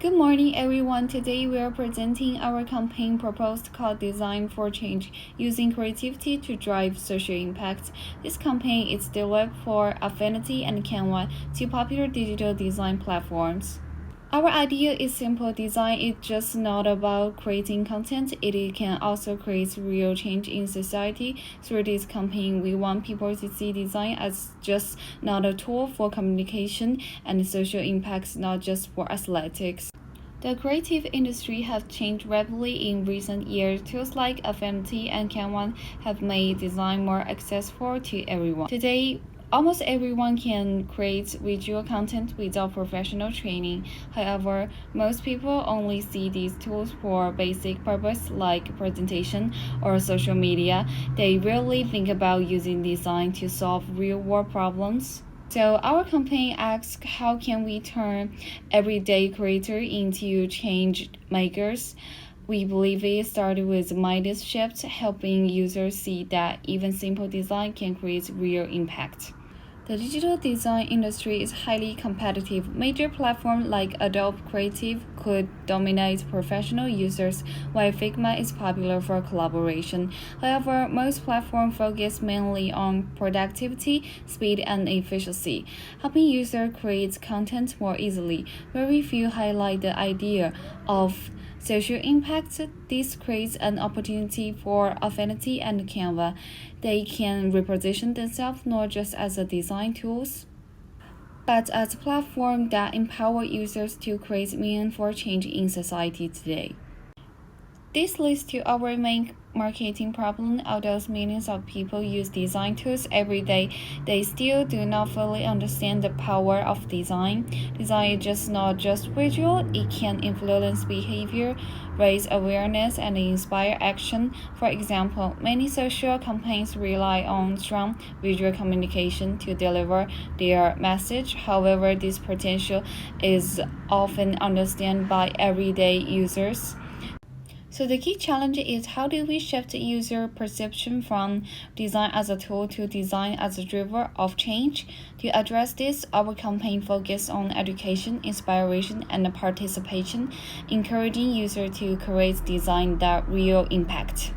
Good morning, everyone. Today we are presenting our campaign proposed called Design for Change, using creativity to drive social impact. This campaign is developed for Affinity and Canva, two popular digital design platforms. Our idea is simple. Design is just not about creating content, it can also create real change in society. Through this campaign, we want people to see design as just not a tool for communication and social impacts, not just for aesthetics. The creative industry has changed rapidly in recent years. Tools like Affinity and Canva have made design more accessible to everyone. Today, almost everyone can create visual content without professional training. However, most people only see these tools for basic purposes like presentation or social media. They rarely think about using design to solve real-world problems. So our campaign asks, how can we turn everyday creators into change makers? We believe it started with mindset shift, helping users see that even simple design can create real impact. The digital design industry is highly competitive. Major platforms like Adobe Creative could dominate professional users, while Figma is popular for collaboration. However, most platforms focus mainly on productivity, speed, and efficiency, helping users create content more easily. Very few highlight the idea of social impact. This creates an opportunity for Affinity and Canva. They can reposition themselves not just as a design tools, but as a platform that empower users to create meaningful change in society today. This leads to our main marketing problem. Although millions of people use design tools every day, they still do not fully understand the power of design. Design is just not just visual, it can influence behavior, raise awareness, and inspire action. For example, many social campaigns rely on strong visual communication to deliver their message. However, this potential is often understood by everyday users. So the key challenge is, how do we shift user perception from design as a tool to design as a driver of change? To address this, our campaign focuses on education, inspiration, and participation, encouraging users to create design that real impact.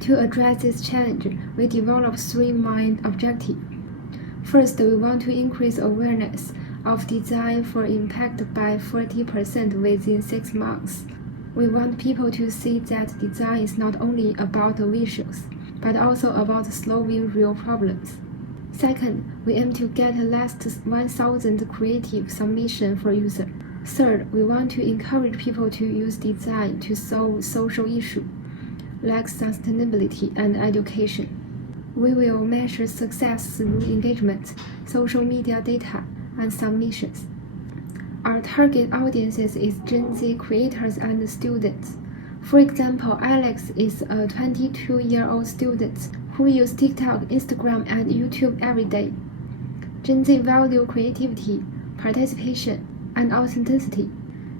To address this challenge, we developed three main objectives. First, we want to increase awareness of design for impact by 40% within 6 months. We want people to see that design is not only about the visuals, but also about solving real problems. Second, we aim to get at least 1,000 creative submissions for users. Third, we want to encourage people to use design to solve social issues like sustainability and education. We will measure success through engagement, social media data, and submissions. Our target audiences is Gen Z creators and students. For example, Alex is a 22-year-old student who uses TikTok, Instagram, and YouTube every day. Gen Z value creativity, participation, and authenticity.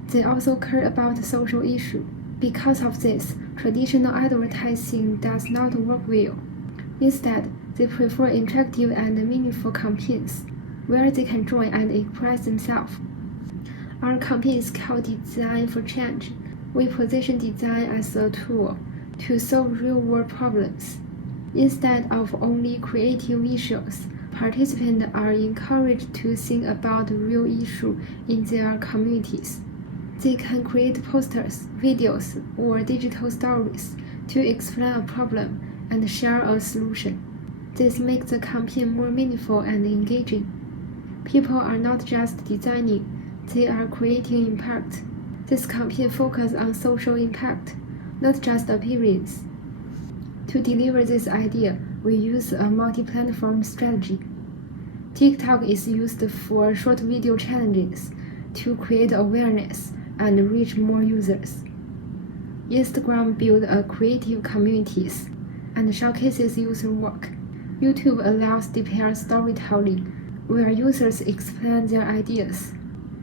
They also care about social issues. Because of this, traditional advertising does not work well. Instead, they prefer interactive and meaningful campaigns where they can join and express themselves. Our campaign is called Design for Change. We position design as a tool to solve real-world problems. Instead of only creating visuals, participants are encouraged to think about real issues in their communities. They can create posters, videos, or digital stories to explain a problem and share a solution. This makes the campaign more meaningful and engaging. People are not just designing, they are creating impact. This campaign focuses on social impact, not just appearance. To deliver this idea, we use a multi-platform strategy. TikTok is used for short video challenges to create awareness and reach more users. Instagram builds creative communities and showcases user work. YouTube allows detailed storytelling, where users explain their ideas.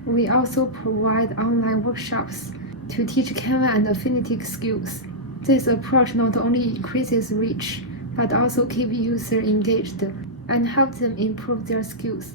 We also provide online workshops to teach Canva and Affinity skills. This approach not only increases reach, but also keeps users engaged and helps them improve their skills.